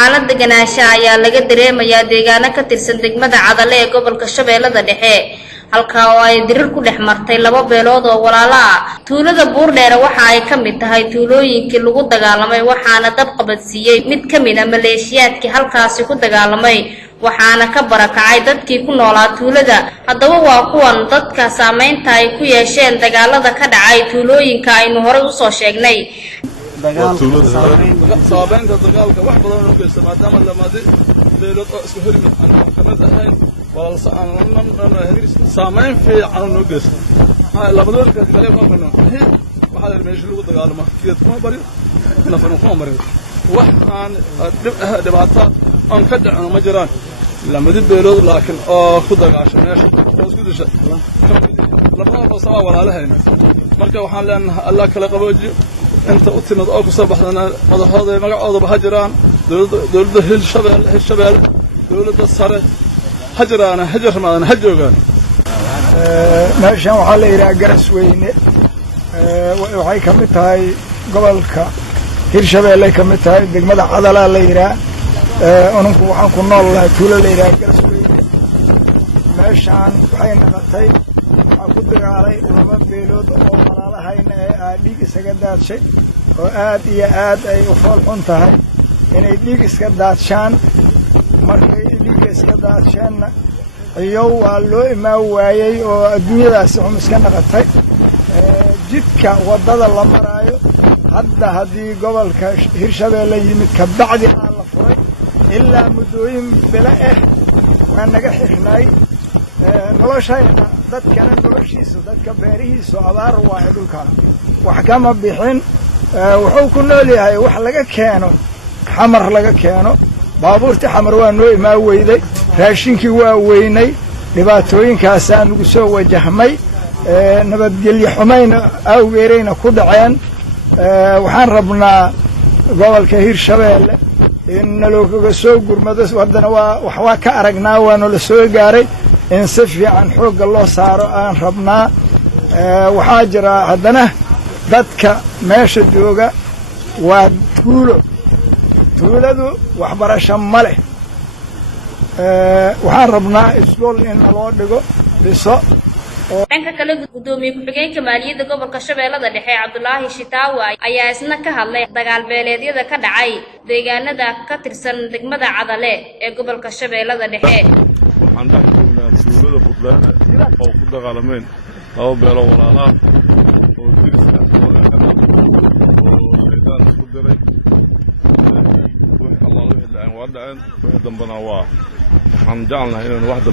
xaalad deganaansho ayaa laga dareemayaa deegaano ka tirsan degmada Cadale ee gobolka Shabeellada Dhexe halka oo ay dirir ku dhex martay laba beelood oo walaalo ah tuulada Buurdheer waxa ay ka mid tahay tuulooyinkii lagu dagaalamay waxaana dab qabadsiiyay mid ka mid ah maleeshiyaadkii halkaasi ku dagaalamay waxaana ka barakacay dadkii ku noolaa tuulada haddaba waa kuwan dadka saameynta ay ku yeesheen dagaalada ka dhacay tuulooyinka aynu hore u soo sheegnay صابين الدجال كواحد بدون نقص ما دام لماذا ليلة اسمه هرب كمان هاي ولا صامين في على نقص هاي لبدور كلام منه هي وهذا المشروع الدجال ما كده ما بري لا فنقوم بري وحنا دبعات أن كدر مجران لما دي بيرود لكن خذ عشان ايش بس كل شيء لما بصوا ولا لها مركب وحنا الله كلا قبوجي أنت أتمنى أو بصبح لنا مضحضة مقعد بحجران دولة الشباب دولة الصرة حجران حجر ما حجوجان ماشان وحلا إلى جرس وين وعي كمتاي قبلك هير شباب اللي كمتاي دقمة عضلة ليرة ونكون وحنكون الله طول ليرة جرس وين ماشان وحين نتاي أقدر عليه الوقت ولا هاي أديك سجدات شيء وآد يا آد أي وفرق انتهى إن يديك سكداتشان مركي يديك سكداتشان يو والله ما وعي والدنيا هم سكداتها جدك وضد الله مرايو حتى هذه قبل كهرشة اللي يمكبعد عن الفرق إلا بدوين بلاه ما نجح هناي هو شيء ضد كان دوشيس ضد كباريس وعبار واحدك وحكم بحين wuxuu ku noolyahay wax laga keeno xamar laga keeno baabuurta xamar waa noo imaa weyday raashinkii waa weynay dhibaatooyinkaas aan ugu soo wajahmay nabadgelyo xumayna awgeerayna ku dhaceen waxaan rabnaa gobolka Hirshabeelle in nalooga soo gurmado wadana waa ka aragnaa waana la soo gaaray in si fiican xoog loo saaro aan rabnaa waxaa jira hadana dadka meesha jooga waa tuuladu waxbarasho ma leh waxaan rabnaa iskool in loo dhigo biso dhanka kale gudoomiye ku-xigeenka maaliyadda gobolka Shabeellada Dhexe Cabdullaahi Shitaawa ayaa isna ka hadlay dagaal beeleedyada ka dhacay deegaanada ka tirsan degmada Cadale ee gobolka Shabeellada Dhexe dagaalameen oo beelo walaalaha جعلنا هنا الوحدة